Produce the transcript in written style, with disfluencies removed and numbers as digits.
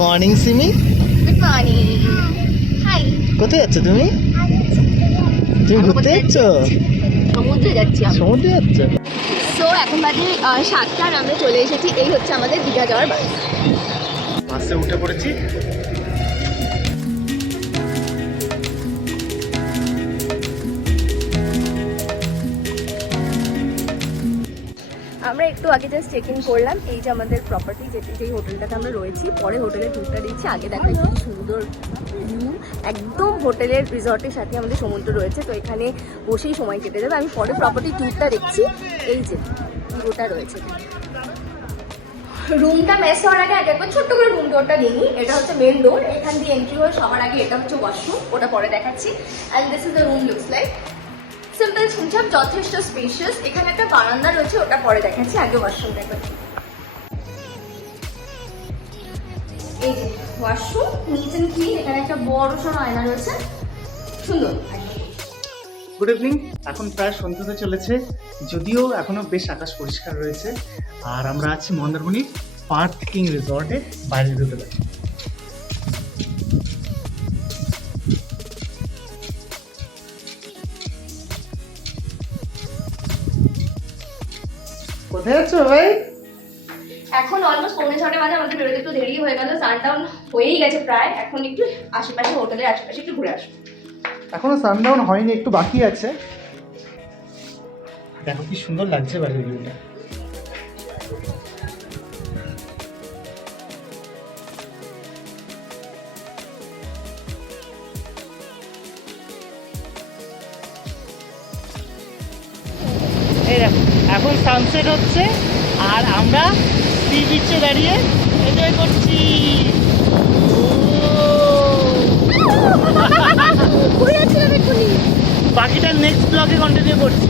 Morning Simi. Good morning. Hi. কোথায় যাচ্ছ তুমি? তুমি ঘুরতে যাচ্ছ? সমুদ্রে যাচ্ছি আমরা। সমুদ্রে যাচ্ছ? সো এখন বাজে 7টা আর আমরা চলে এসেছি। এই হচ্ছে আমাদের দীঘা যাওয়ার বাস। বাসে উঠে পড়েছি। আমরা একটু আগে জাস্ট চেক ইন করলাম। এই যে আমাদের প্রপার্টি, যেই হোটেলটাতে আমরা রয়েছি। পরে হোটেলের ট্যুরটা দিচ্ছি। আগে দেখাই কি সুন্দর ভিউ, একদম হোটেলের রিসর্টের সাথে আমাদের সমুদ্র রয়েছে, তো এখানে বসেই সময় কেটে যাবে। আমি পরে প্রপার্টি ট্যুরটা দেখছি। এই যে পুরোটা রয়েছে। রুমটা মেস হওয়ার আগে একবার ছোট্ট করে রুম ডোরটা নিই। এটা হচ্ছে মেন ডোর, এখান দিয়ে এন্ট্রি হয়ে সবার আগে এটা হচ্ছে ওয়াশরুম, ওটা পরে দেখাচ্ছি। And this is the room looks like simple ছিমছাম, যথেষ্ট স্পেশিয়াস। এখানে একটা বারান্দা রয়েছে, ওটা পরে দেখাচ্ছি, আগে ওয়াশরুম দেখাচ্ছি। এই যে ওয়াশরুম, নিট অ্যান্ড ক্লিন। এখানে একটা বড় সড়ো আয়না রয়েছে, সুন্দর। Good evening. এখন প্রায় সন্ধ্যা হতে চলেছে, যদিও এখনো বেশ আকাশ পরিষ্কার রয়েছে। আর আমরা আছি মন্দারমণির পার্কিং রিসর্টে, বাইরের ভেতরে। কোথায় আছো ভাই? এখন অলমোস্ট 6:45 বাজে, আমাদের বেরোতে একটু দেরি হয়ে গেল। সানডাউন হয়েই গেছে প্রায়। এখন একটু আশেপাশে, হোটেলের আশেপাশে একটু ঘুরে আসবো। এখনো সানডাউন হয়নি, একটু বাকি আছে। দেখো কি সুন্দর লাগছে বাইরের ভিউটা। এই দেখো এখন সানসেট হচ্ছে আর আমরা সি বিচে দাঁড়িয়ে এনজয় করছি। বাকিটা নেক্সট ব্লগে কন্টিনিউ করছি।